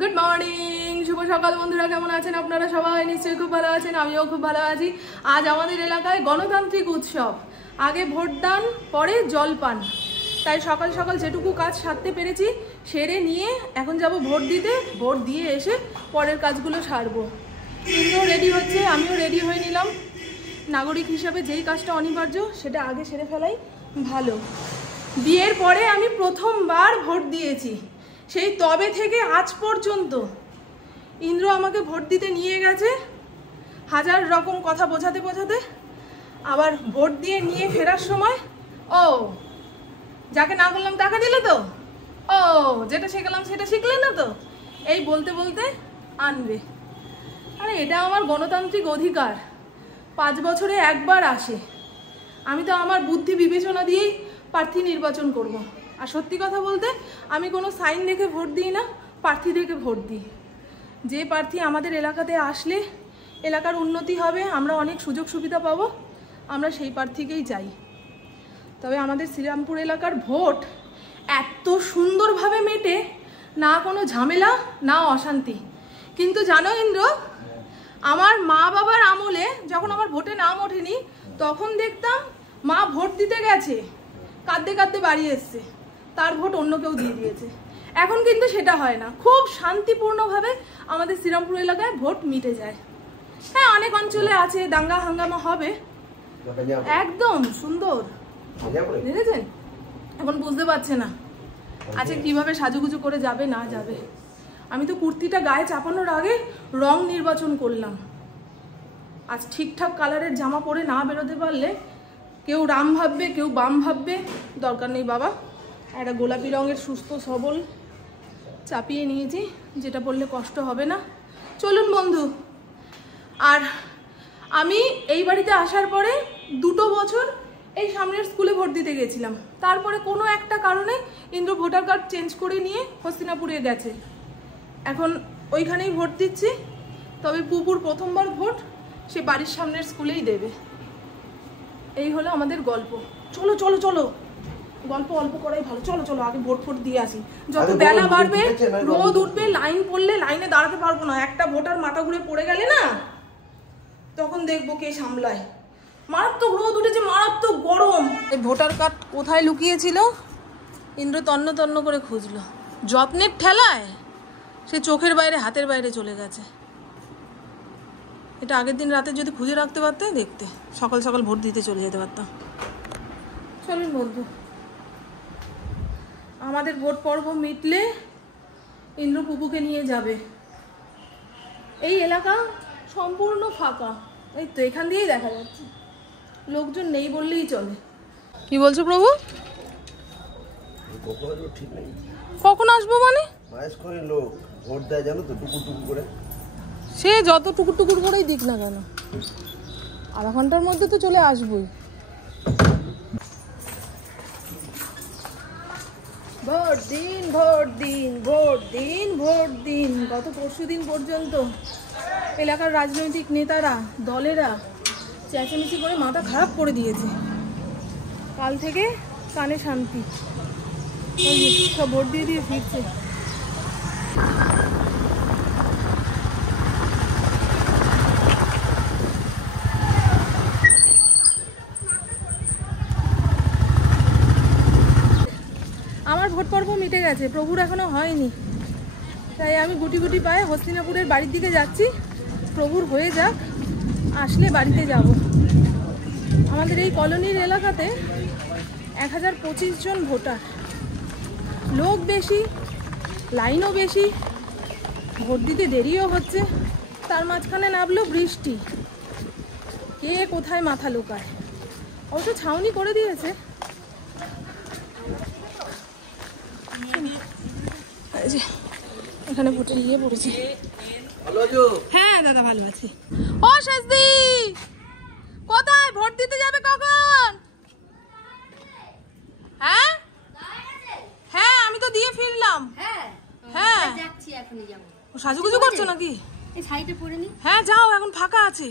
Good morning, শুভ সকাল বন্ধুরা। কেমন আছেন আপনারা? সবাই নিশ্চয়ই খুব ভালো আছেন, আমিও খুব ভালো আছি। আজ আমাদের এলাকায় গণতান্ত্রিক উৎসব, আগে ভোটদান, পরে জলপান। তাই সকাল সকাল যেটুকু কাজ সারতে পেরেছি সেরে নিয়ে এখন যাব ভোট দিতে। ভোট দিয়ে এসে পরের কাজগুলো সারবো। ইন্দ্রও রেডি হচ্ছে, আমিও রেডি হয়ে নিলাম। নাগরিক হিসাবে যেই কাজটা অনিবার্য সেটা আগে সেরে ফেলাই ভালো। বিয়ের পরে আমি প্রথমবার ভোট দিয়েছি। সেই তবে থেকে আজ পর্যন্ত ইন্দ্র আমাকে ভোট দিতে নিয়ে গেছে, হাজার রকম কথা বোঝাতে বোঝাতে। আবার ভোট দিয়ে নিয়ে ফেরার সময়, ও যাকে না বললাম তাকে দিলে তো, ও যেটা শেখালাম সেটা শিখলে না তো, এই বলতে বলতে আনবে। আরে এটা আমার গণতান্ত্রিক অধিকার, 5 বছরে একবার আসে। আমি তো আমার বুদ্ধি বিবেচনা দিয়েই প্রার্থী নির্বাচন করব। আর সত্যি কথা বলতে আমি কোনো সাইন দেখে ভোট দিই না, প্রার্থী দেখে ভোট দিই। যে প্রার্থী আমাদের এলাকাতে আসলে এলাকার উন্নতি হবে, আমরা অনেক সুযোগ সুবিধা পাবো, আমরা সেই প্রার্থীকেই চাই। তবে আমাদের শ্রীরামপুর এলাকার ভোট এত সুন্দরভাবে মেটে, না কোনো ঝামেলা না অশান্তি। কিন্তু জানো ইন্দ্র, আমার মা বাবার আমলে যখন আমার ভোটে নাম ওঠেনি তখন দেখতাম মা ভোট দিতে গেছে, কাঁদতে কাঁদতে বাড়ি এসছে, তার ভোট অন্য কেউ দিয়ে দিয়েছে। এখন কিন্তু সেটা হয় না, খুব শান্তিপূর্ণভাবে আমাদের শ্রীরামপুর এলাকায় ভোট মিটে যায়। হ্যাঁ, অনেক অঞ্চলে আছে দাঙ্গা হাঙ্গামা হবে, একদম সুন্দর দেখেছেন। এখন বুঝতে পারছে না আজকে কিভাবে সাজুগুজু করে যাবে না যাবে। আমি তো কুর্তিটা গায়ে চাপানোর আগে রং নির্বাচন করলাম। আজ ঠিকঠাক কালারের জামা পরে না বেরোতে পারলে কেউ রাম ভাববে, কেউ বাম ভাববে। দরকার নেই বাবা, একটা গোলাপি রঙের সুস্থ সবল চাপিয়ে নিয়েছি, যেটা পরলে কষ্ট হবে না। চলুন বন্ধু। আর আমি এই বাড়িতে আসার পরে 2 বছর এই সামনের স্কুলে ভোট দিতে গেছিলাম। তারপরে কোনো একটা কারণে ইন্দ্র ভোটার কার্ড চেঞ্জ করে নিয়ে হস্তিনাপুরে গেছে, এখন ওইখানেই ভোট দিচ্ছি। তবে পুপুর প্রথমবার ভোট সে বাড়ির সামনের স্কুলেই দেবে। এই হলো আমাদের গল্প। চলো চলো চলো, গল্প অল্প করাই ভালো। চলো চলো আগে ভোট ফোট দিয়ে আসি। যত বেলা বাড়বে, রোদ উঠবে, লাইন পড়লে লাইনে দাঁড়াতে পারবো না। একটা ভোটার মাথা ঘুরে পড়ে গেলে না, তখন দেখবো কে সামলায়। মারাত্মক রোদ উঠেছে, মারাত্মক গরম। এই ভোটার কার্ড কোথায় লুকিয়েছিল ইন্দ্র তন্ন তন্ন করে খুঁজলো। যত্নের ঠেলায় সে চোখের বাইরে হাতের বাইরে চলে গেছে। এটা আগের দিন রাতে যদি খুঁজে রাখতে পারতে, দেখতে সকাল সকাল ভোট দিতে চলে যেতে পারতাম। চলুন বন্ধু, আমাদের ভোট পর্ব মিটলে ইন্দ্র পুপুকে নিয়ে যাবে। এই এলাকা সম্পূর্ণ ফাঁকা, এই তো এখান দিয়েই দেখা যাচ্ছে, লোকজন নেই বললেই চলে। কি বলছো প্রভু? কখন আসবো মানে? লোক ভোট দেয় জানো তো, টুকুর টুকুর করে। সে যত টুকুর টুকুর করেই দিক না কেন, আধা ঘন্টার মধ্যে তো চলে আসবই। ভোট দিন, ভোট দিন, ভোট দিন, ভোট দিন। গত পরশুদিন পর্যন্ত এলাকার রাজনৈতিক নেতারা, দলেরা চেঁচামেচি করে মাথা খারাপ করে দিয়েছে। কাল থেকে কানে শান্তি, সব ভোট দিয়ে দিয়ে ফিরছে। আমার ভোট পর্ব মিটে গেছে, প্রভুর এখনো হয়নি। তাই আমি গুটি গুটি পায়ে হস্তিনাপুরের বাড়ির দিকে যাচ্ছি। প্রভুর হয়ে যাক, আসলে বাড়িতে যাব। আমাদের এই কলোনির এলাকাতে 1025 জন ভোটার, লোক বেশি, লাইনও বেশি, ভোট দিতে দেরিও হচ্ছে। তার মাঝখানে নামলো বৃষ্টি, কে কোথায় মাথা লুকায়। অবশ্য ছাউনি করে দিয়েছে। এখানে ভোটের ইয়ে পড়েছে। হ্যাঁ দাদা ভালো আছে। ও শাস্তি, কোথায় ভোট দিতে যাবে কখন? হ্যাঁ হ্যাঁ, আমি তো দিয়ে ফিরলাম। হ্যাঁ যাচ্ছি, এখনই যাব। সাজুগুজু করছো নাকি? এই শাড়িটা পরে নি। হ্যাঁ যাও, এখন ফাঁকা আছে।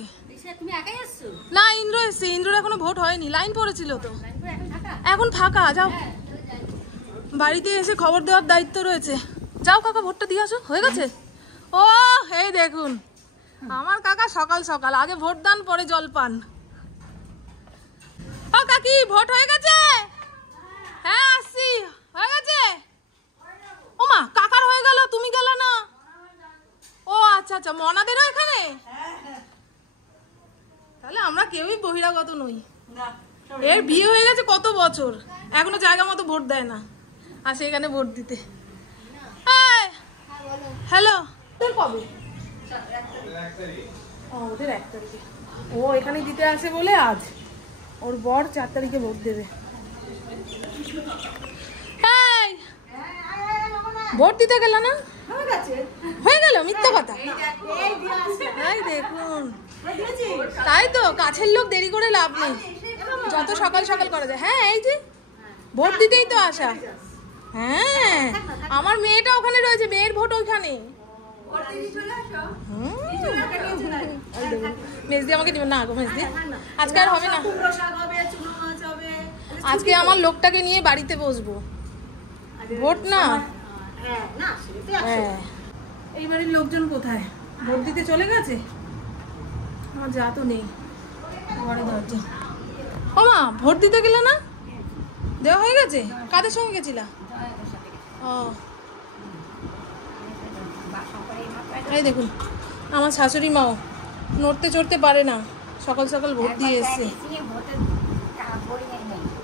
তুমি একাই আসছো? না, ইন্দ্র এসছে। ইন্দ্রর এখনো ভোট হয়নি, লাইন পড়েছিল তো। এখন ফাঁকা, যাও। বাড়িতে এসে খবর দেওয়ার দায়িত্ব রয়েছে। যাও কাকা ভোটটা দিয়ে আসো, হয়ে গেছে? ও এই দেখুন আমার কাকা সকাল সকাল, আগে ভোট দান পরে জলপান। ও কাকি ভোট হয়ে গেছে? হ্যাঁ আসছি, হয়ে গেছে। ও মা কাকার হয়ে গেল, তুমি গেল না? ও আচ্ছা আচ্ছা, মনাদেরও এখানে? তাহলে আমরা কেউই বহিরাগত নই। এর বিয়ে হয়ে গেছে কত বছর, এখনো জায়গা মতো ভোট দেয় না, আসে এখানে ভোট দিতে। হ্যালো, তোর কবে? ও ওদের 1 তারিখে। ও এখানে দিতে আসে বলে আজ ওর বর 4 তারিখে ভোট দেবে। ভোট দিতে গেল না? হয়ে গেল? মিথ্যা কথা। দেখুন তাই তো, কাছের লোক দেরি করে লাভ নেই, যত সকাল সকাল করা যায়। হ্যাঁ এই যে ভোট দিতেই তো আসা। হ্যাঁ আমার মেয়েটা ওখানে রয়েছে, মেয়ের ভোট ওইখানে। মেজদি আমাকে দিবেন না গো, মেজদি আজকে আর হবে না, আজকে আমার লোকটাকে নিয়ে বাড়িতে বসবো, ভোট না। হ্যাঁ এই বাড়ির লোকজন কোথায়? ভোট দিতে চলে গেছে? আমার যা তো নেই ঘরে দরজা। ও মা ভোট দিতে গেলে না? দেওয়া হয়ে গেছে? কাদের সঙ্গে গেছিলা? ও এই দেখুন আমার শাশুড়ি মাও নড়তে চড়তে পারে না, সকাল সকাল ভোট দিয়ে এসছে।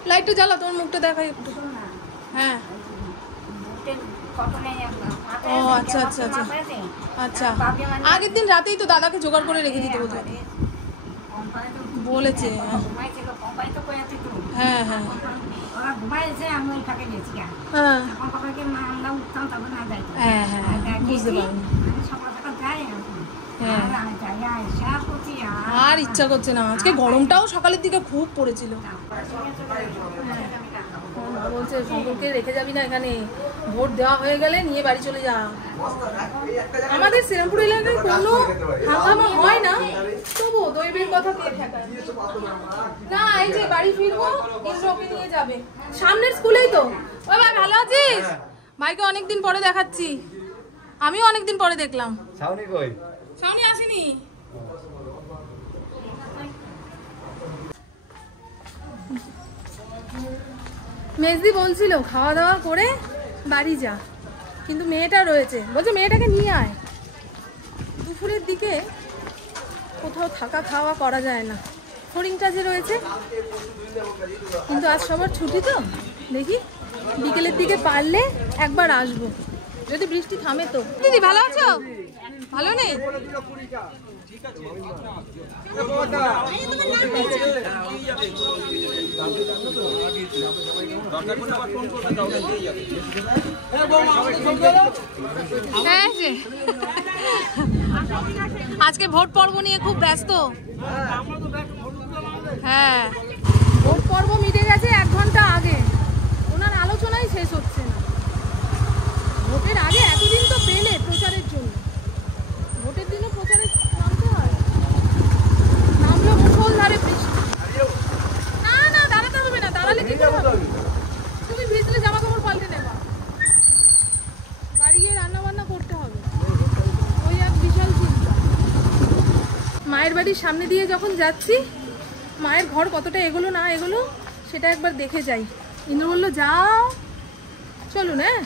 লাইটটা জ্বালা, তোমার মুখটা দেখাই একটু। হ্যাঁ ও আচ্ছা আচ্ছা আচ্ছা আচ্ছা, আগের দিন রাতেই তো দাদাকে জোগাড় করে রেখে দিতে বলেছে। হ্যাঁ হ্যাঁ হ্যাঁ হ্যাঁ বুঝতে পারলাম। আর ইচ্ছা করছে না, আজকে গরমটাও সকালের দিকে খুব পড়েছিল। বলছে শঙ্করকে রেখে যাবি না এখানে, ভোট দেওয়া হয়ে গেলে নিয়ে বাড়ি চলে যা। আমাদের শ্রীরামপুর এলাকায় কোনো হাঙ্গামা হয় না, তবু দৈবের কথা কে ঠেকায় না। এই যে বাড়ি ফিরবো, ইন্দ্রকে নিয়ে যাবে সামনের স্কুলেই তো। ও ভাই ভালো আছিস? ভাইকে অনেকদিন পরে দেখাচ্ছি, আমিও অনেকদিন পরে দেখলাম। শাওনি কই? শাওনি আসেনি। মেজদি বলছিল খাওয়া দাওয়া করে বাড়ি যা, কিন্তু মেয়েটা রয়েছে, বলছে মেয়েটাকে নিয়ে আয়। দুপুরের দিকে কোথাও থাকা খাওয়া করা যায় না, ফড়িংটা যে রয়েছে, কিন্তু আজ সবার ছুটি তো, দেখি বিকেলের দিকে পারলে একবার আসবো, যদি বৃষ্টি থামে তো। দিদি ভালো আছো? ভালো নেই? আজকে ভোট পর্ব নিয়ে খুব ব্যস্ত। হ্যাঁ ভোট পর্ব মিটে গেছে 1 ঘন্টা আগে, ওনার আলোচনাই শেষ হচ্ছে না। ভোটের আগে এতদিন তো পেলে প্রচারের জন্য, ভোটের দিনও প্রচারে নামতে হয়, নামলো মুখল ধারে বৃষ্টি। না না দাঁড়াতে হবে না, দাঁড়ালে কি করে হবে? তুমি ভিজলে জামা কাপড় পাল্টে নেবা, বাড়ি গিয়ে রান্না বান্না করতে হবে, ওই এক বিশাল চিন্তা। মায়ের বাড়ির সামনে দিয়ে যখন যাচ্ছি, মায়ের ঘর কতটা এগোলো না এগোলো সেটা একবার দেখে যাই। ইন্দ্র বললো যাও, চলুন। হ্যাঁ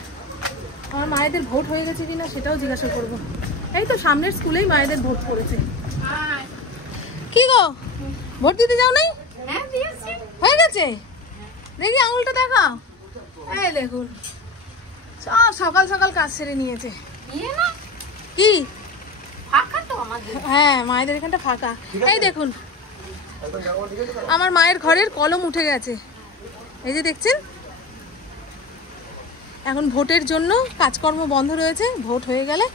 আমার মায়েদের ভোট হয়ে গেছে কিনা সেটাও জিজ্ঞাসা করবো। এই তো সামনের স্কুলেই মায়েদের ভোট পড়েছে। কি গো ভোট দিতে যাও নাই? হয়ে গেছে? দেখি আঙুলটা দেখাও। এই দেখুন সব সকাল সকাল কাজ সেরে নিয়েছে। কি হ্যাঁ মায়েদের এখানটা ফাঁকা। এই দেখুন আমার মায়ের ঘরের কলম উঠে গেছে, এই যে দেখছেন। এখন ভোটের জন্য কাজকর্ম বন্ধ রয়েছে, ভোট হয়ে গেলে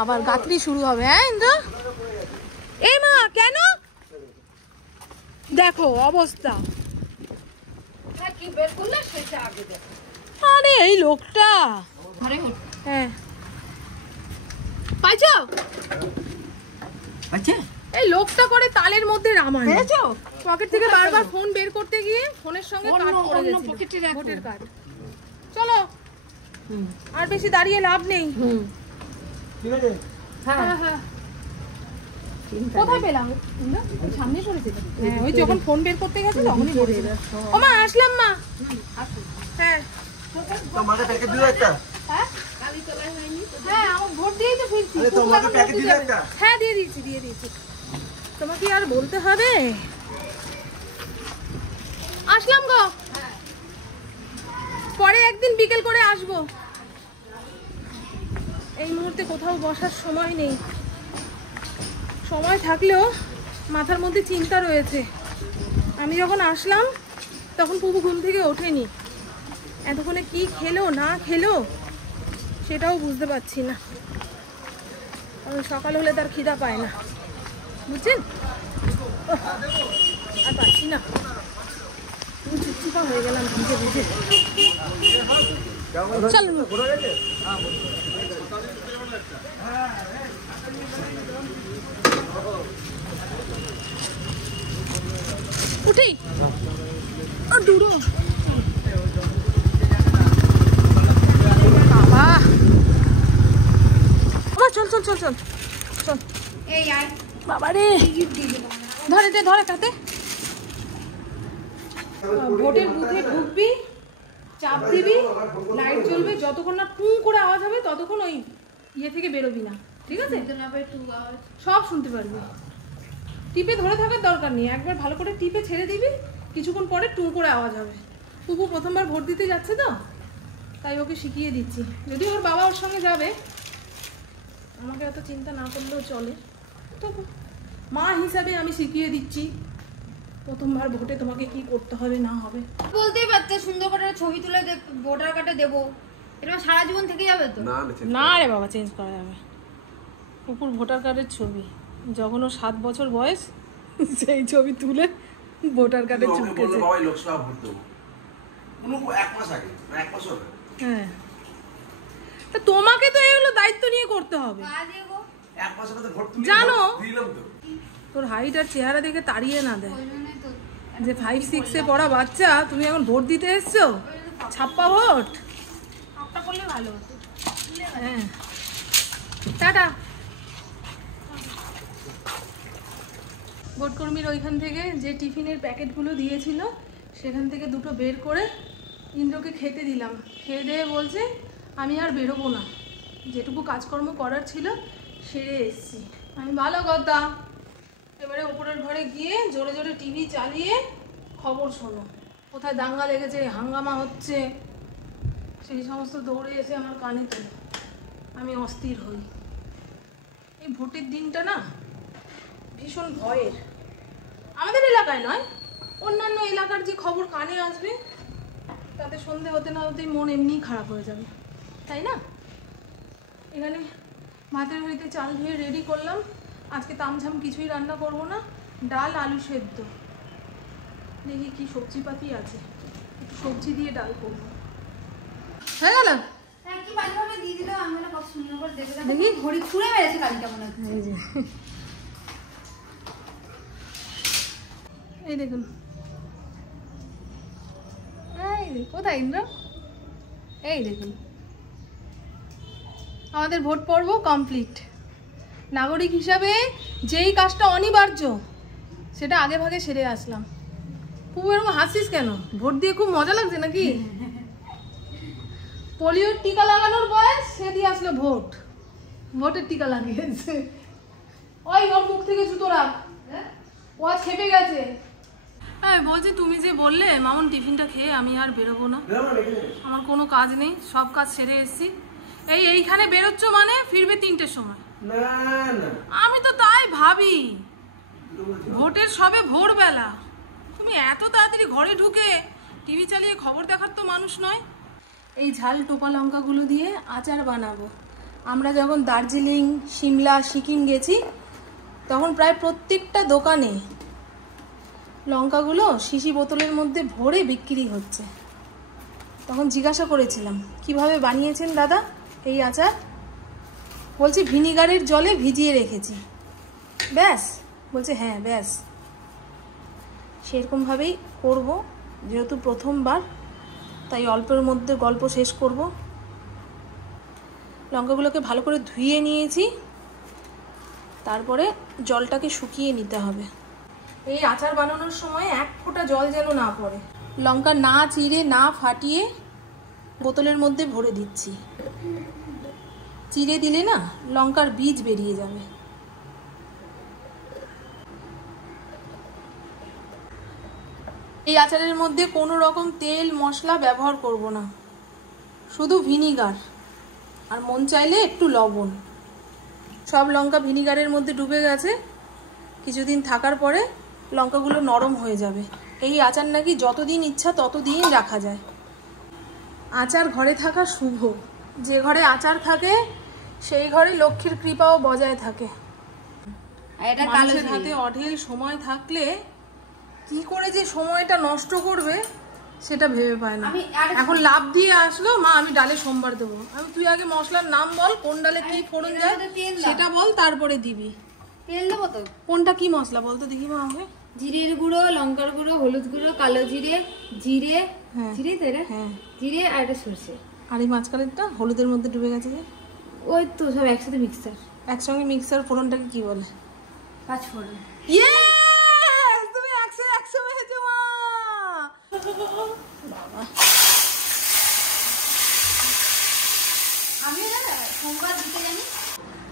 আবার গাঁথনি শুরু হবে। হ্যাঁ ইন্দ্র এই মা কেন দেখো অবস্থা। আরে এই লোকটা হ্যাঁ পাইছো? এই লোকটা করে তালের মধ্যে রামায়ণ, পকেট থেকে বারবার ফোন বের করতে গিয়ে ফোনের সঙ্গে কার্ড পড়ে গেছে, ভোটের কার্ড। চলো আর বেশি দাঁড়িয়ে লাভ নেই। ঠিক আছে। হ্যাঁ হ্যাঁ, কোথায় পেলাম? সামনে পড়েছে। হ্যাঁ, ওই যখন ফোন বের করতে গেছে তখনই পড়েছে। ও মা, আসলাম মা। হ্যাঁ তোমাকে প্যাকেট দিল একটা। হ্যাঁ হ্যাঁ, আমার ভোট দিয়েই তো ফিরছি। আরে তোমাকে প্যাকেট দিল একটা। হ্যাঁ দিয়ে দিয়েছি। তোমাকে আর বলতে হবে? আসলাম গো, পরে একদিন বিকেল করে আসবো। এই মুহূর্তে কোথাও বসার সময় নেই। সময় থাকলেও মাথার মধ্যে চিন্তা রয়েছে। আমি যখন আসলাম তখন পুপু ঘুম থেকে ওঠেনি। এতক্ষণে কি খেলো না খেলো সেটাও বুঝতে পারছি না। সকাল হলে তার খিদা পায় না, বুঝছেন? আর পাচ্ছি না, তুমি চুপচুপা হয়ে গেলাম ভিজে ভিজে। চলো উঠি, দূর বাবা। চল চল চল চল চল। বাবা রে, ধরে তাতে। ভোটের বুথে ঢুকবি, চাপ দিবি, লাইট জ্বলবে, যতক্ষণ না টুঁ করে আওয়াজ হবে ততক্ষণ ওই ইয়ে থেকে বেরোবি না, ঠিক আছে? সব শুনতে পারবি। টিপে ধরে থাকার দরকার নেই, একবার ভালো করে টিপে ছেড়ে দিবি, কিছুক্ষণ পরে টুঁ করে আওয়াজ হবে। পুপু প্রথমবার ভোট দিতে যাচ্ছে তো, তাই ওকে শিখিয়ে দিচ্ছি। যদি ওর বাবা ওর সঙ্গে যাবে, আমাকে এত চিন্তা না করলেও চলে, তবু মা হিসাবে আমি শিখিয়ে দিচ্ছি প্রথমবার ভোটে তোমাকে কি করতে হবে না হবে। বলতেই পারতে সুন্দর করে ছবি তুলে ভোটার কার্ডে দেবো, এটা সারা জীবন থেকে যাবে তো? না রে বাবা, চেঞ্জ করা যাবে। পুকুর ভোটার কার্ডের ছবি, যখন ওর 7 বছর বয়স, সেই ছবি তুলে ভোটার কার্ডে চুপকেছে। হ্যাঁ, তা তোমাকে তো এগুলো দায়িত্ব নিয়ে করতে হবে, জানো? তোর হাইট আর চেহারা দেখে তাড়িয়ে না দেয় যে 5-6-এ পড়া বাচ্চা, তুমি এখন ভোট দিতে এসছো, ছাপ্পা ভোট। করলে ভালো হতো। হ্যাঁ, টাটা। ভোট কর্মীর ওইখান থেকে যে টিফিনের প্যাকেটগুলো দিয়েছিল সেখান থেকে দুটো বের করে ইন্দ্রকে খেতে দিলাম। খেয়ে দিয়ে বলছে আমি আর বেরোবো না, যেটুকু কাজকর্ম করার ছিল সেরে এসছি। আমি ভালো কথা, এবারে উপরের ঘরে গিয়ে জোরে জোরে টিভি চালিয়ে খবর শোনো, কোথায় দাঙ্গা লেগেছে, হাঙ্গামা হচ্ছে, সেই সমস্ত দৌড়ে এসে আমার কানে তোলে, আমি অস্থির হই। এই ভোটের দিনটা না ভীষণ ভয়ের। আমাদের এলাকায় নয়, অন্যান্য এলাকার যে খবর কানে আসবে তাতে সন্ধে হতে না হতেই মন এমনিই খারাপ হয়ে যাবে, তাই না? এখানে ভাতের হাঁড়িতে চাল ধুয়ে রেডি করলাম। আজকে তামঝাম কিছুই রান্না করব না, ডাল আলু সেদ্ধ, দেখি কি সবজিপাতি আছে, একটু সবজি দিয়ে ডাল করবো। হয়ে গেল? কি ভালোভাবে দিয়ে দিল, আমি না কত সুন্দর করে দেখে দেখি ঘড়ি ছুঁড়ে মেরেছে কালকে মনে হচ্ছে। এই দেখুন, কোথায় ইন্দ্র? এই দেখুন, আমাদের ভোট পর্ব কমপ্লিট। নাগরিক হিসাবে যেই কাজটা অনিবার্য সেটা আগে ভাগে সেরে আসলাম। খুব এরকম হাসিস কেন? ভোট দিয়ে খুব মজা লাগছে নাকি? পোলিওর টিকা লাগানোর বয়স, সে দিয়ে আসলো ভোট, ভোটের টিকা লাগিয়েছে। ওই ওর মুখ থেকে জুতো রাখ, ও আজ খেপে গেছে। হ্যাঁ বলছি, তুমি যে বললে মামুন টিফিনটা খেয়ে আমি আর বেরোবো না, আমার কোনো কাজ নেই, সব কাজ সেরে এসেছি। এইখানে বেরোচ্ছ মানে ফিরবে 3টের সময়। আমি তো তাই ভাবি, ভোটের সবে ভোরবেলা, তুমি এত তাড়াতাড়ি ঘরে ঢুকে টিভি চালিয়ে খবর দেখার তো মানুষ নয়। এই ঝাল টোপা লঙ্কাগুলো দিয়ে আচার বানাবো। আমরা যখন দার্জিলিং, সিমলা, সিকিম গেছি তখন প্রায় প্রত্যেকটা দোকানে লঙ্কাগুলো শিশি বোতলের মধ্যে ভরে বিক্রি হচ্ছে। তখন জিজ্ঞাসা করেছিলাম কিভাবে বানিয়েছেন দাদা এই আচার? বলছি ভিনিগারের জলে ভিজিয়ে রেখেছি। ব্যাস? বলছে হ্যাঁ ব্যাস। সেরকমভাবেই করব, যেহেতু প্রথমবার, তাই অল্পের মধ্যে গল্প শেষ করব। লঙ্কাগুলোকে ভালো করে ধুয়ে নিয়েছি, তারপরে জলটাকে শুকিয়ে নিতে হবে। এই আচার বানানোর সময় এক ফোঁটা জল যেন না পড়ে। লঙ্কা না চিড়ে না ফাটিয়ে বোতলের মধ্যে ভরে দিচ্ছি। চিড়ে দিলে না লঙ্কার বীজ বেরিয়ে যাবে। এই আচারের মধ্যে কোনো রকম তেল মশলা ব্যবহার করব না, শুধু ভিনিগার আর মন চাইলে একটু লবণ। সব লঙ্কা ভিনিগারের মধ্যে ডুবে গেছে, কিছুদিন থাকার পরে লঙ্কাগুলো নরম হয়ে যাবে। এই আচার নাকি যতদিন ইচ্ছা ততদিন রাখা যায়। আচার ঘরে থাকা শুভ, যে ঘরে আচার থাকে সেই ঘরে লক্ষ্মীর কৃপাও বজায় থাকে। মানুষের হাতে অঢেল সময় থাকলে কি করে যে সময়টা নষ্ট করবে সেটা ভেবে পায় না। এখন লাভ দিয়ে আসলো, মা আমি ডালে সোমবার দেবো। তুই আগে মশলার নাম বল, কোন ডালে কি ফোড়ন যায় সেটা বল, তারপরে দিবি। তেল দেবো তো? কোনটা কি মশলা বলতো দেখি মা আমাকে। জিরের গুঁড়ো, লঙ্কার গুঁড়ো, হলুদ গুঁড়ো, কালো জিরে, জিরে, জিরে তো এটা, হ্যাঁ জিরে আর এটা সরষে। আর এই মাঝখানেরটা হলুদের মধ্যে ডুবে গেছে যে, ওই তো সব একসাথে মিক্সার। একসঙ্গে মিক্সার। ফোড়নটাকে কি বলে? পাঁচ ফোড়ন। তুমি 100 হয়েছে মা। বাবা আমি না সোমবার দিতে জানি।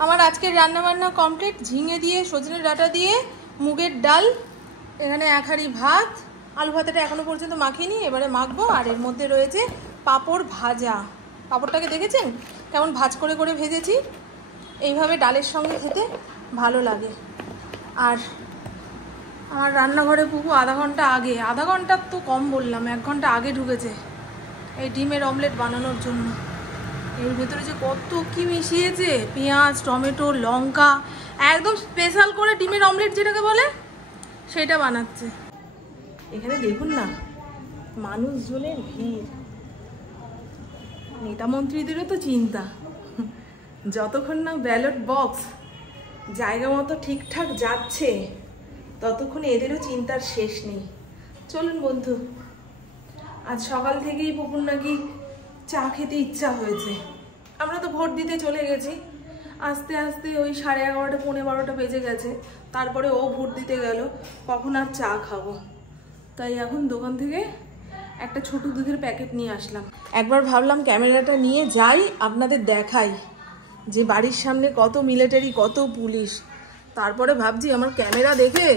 আমার আজকের রান্না বান্না কমপ্লিট। ঝিঙে দিয়ে, সজনে ডাঁটা দিয়ে, মুগের ডাল, এখানে 1 হাঁড়ি ভাত। আলু ভাতাটা এখনো পর্যন্ত মাখিনি, এবারে মাখবো। আর এর মধ্যে রয়েছে পাঁপড় ভাজা। পাঁপড়টাকে দেখেছেন কেমন ভাজ করে করে ভেজেছি? এইভাবে ডালের সঙ্গে খেতে ভালো লাগে। আর আমার রান্নাঘরে পুকু আধা ঘন্টা তো কম বললাম, 1 ঘন্টা আগে ঢুকেছে এই ডিমের অমলেট বানানোর জন্য। এর ভেতরে যে কত কি মিশিয়েছে, পেঁয়াজ, টমেটো, লঙ্কা, একদম স্পেশাল করে ডিমের অমলেট যেটাকে বলে সেটা বানাচ্ছে। এখানে দেখুন না মানুষজনের ভিড়। নেতা মন্ত্রীদেরও তো চিন্তা, যতক্ষণ না ব্যালট বক্স জায়গা মতো ঠিকঠাক যাচ্ছে ততক্ষণ এদেরও চিন্তার শেষ নেই। চলুন বন্ধু, আজ সকাল থেকেই পুকুর নাকি চা খেতে ইচ্ছা হয়েছে। আমরা তো ভোট দিতে চলে গেছি, আস্তে আস্তে ওই 11:30 পৌনে 12টা বেজে গেছে। তারপরে ও ভোট দিতে গেল, কখন আর চা খাবো। তাই এখন দোকান থেকে একটা ছোট দুধের প্যাকেট নিয়ে আসলাম। একবার ভাবলাম ক্যামেরাটা নিয়ে যাই, আপনাদের দেখাই যে বাড়ির সামনে কত মিলিটারি, কত পুলিশ। তারপরে ভাবছি আমার ক্যামেরা দেখে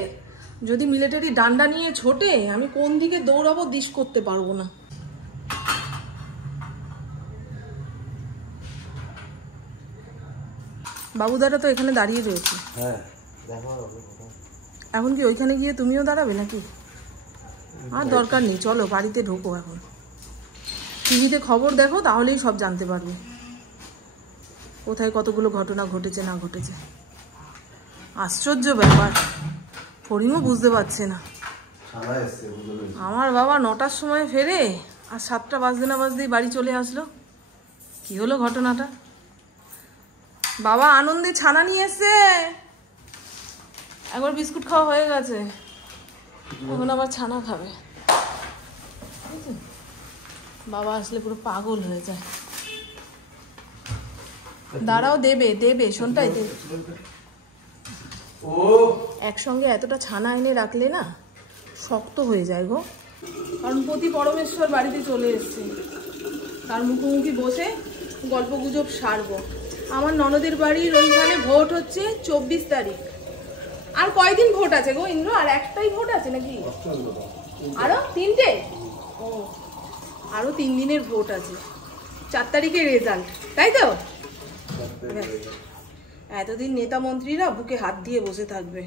যদি মিলিটারি ডান্ডা নিয়ে ছোটে, আমি কোন দিকে দৌড়াবো দিশ করতে পারবো না। বাবুদারা তো এখানে দাঁড়িয়ে রয়েছে। এখন কি ওইখানে গিয়ে তুমিও দাঁড়াবে নাকি? আর দরকার নেই, চলো বাড়িতে ঢোকো। এখন টিভিতে খবর দেখো, তাহলেই সব জানতে পারবে কোথায় কতগুলো ঘটনা ঘটেছে না ঘটেছে। আশ্চর্য ব্যাপার, ফরিংও বুঝতে পারছে না। আমার বাবা 9টার সময় ফেরে, আর 7টা বাজতে না বাজতেই বাড়ি চলে আসলো। কি হলো ঘটনাটা? বাবা আনন্দে ছানা নিয়ে এসছে, একবার বিস্কুট খাওয়া হয়ে গেছে, এখন আবার ছানা খাবে। বাবা আসলে পুরো পাগল হয়ে যায়। দাঁড়াও, দেবে দেবে, শোনটাই দেবে। একসঙ্গে এতটা ছানা এনে রাখলে না শক্ত হয়ে যায় গো। কারণ পতি পরমেশ্বর বাড়িতে চলে এসছে, তার মুখোমুখি বসে গল্প গুজব সারবো। আমার ননদের বাড়ির ওইখানে ভোট হচ্ছে 24 তারিখ। আর কয়দিন ভোট আছে গো ইন্দ্র? আর একটাই ভোট আছে নাকি? আরো 3টে? ও, আরো 3 দিনের ভোট আছে। 4 তারিখে রেজাল্ট, তাই তো? এতদিন নেতা মন্ত্রীরা বুকে হাত দিয়ে বসে থাকবে,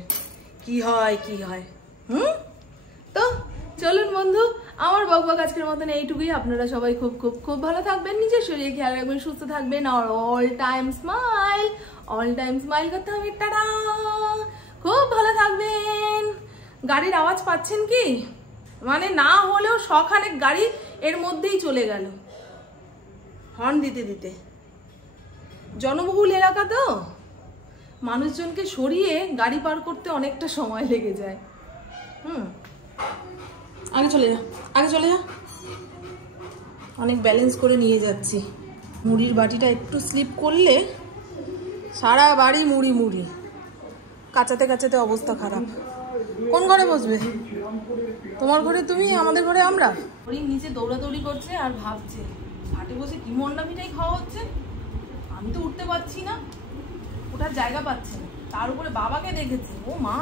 কি হয় কি হয়। তো চলুন বন্ধু, আমার বকবক আজকের মতন এইটুকুই। আপনারা সবাই খুব খুব খুব ভালো থাকবেন, নিজের শরীরে খেয়াল রাখবেন, সুস্থ থাকবেন। আর অল টাইম স্মাইল করতে হবে। টাটা, খুব ভালো থাকবেন। গাড়ির আওয়াজ পাচ্ছেন কি? মানে না হলেও শখানেক গাড়ি এর মধ্যেই চলে গেল হর্ন দিতে দিতে। জনবহুল এলাকা তো, মানুষজনকে সরিয়ে গাড়ি পার করতে অনেকটা সময় লেগে যায়। আগে চলে যা, আগে চলে যা। অনেক ব্যালেন্স করে নিয়ে যাচ্ছি। মুড়ির বাটিটা একটু স্লিপ করলে সারা বাড়ি মুড়ি মুড়ি, কাচাতে কাচাতে অবস্থা খারাপ। কোন ঘরে বসবে? তোমার ঘরে তুমি, আমাদের ঘরে আমরা। ওই নিচে দৌড়াদৌড়ি করছে আর ভাবছে ঘাটে বসে কি মন্ডা মিঠাই খাওয়া হচ্ছে, আমি তো উঠতে পারছি না, ওঠার জায়গা পাচ্ছে না। তার উপরে বাবাকে দেখেছে, ও মা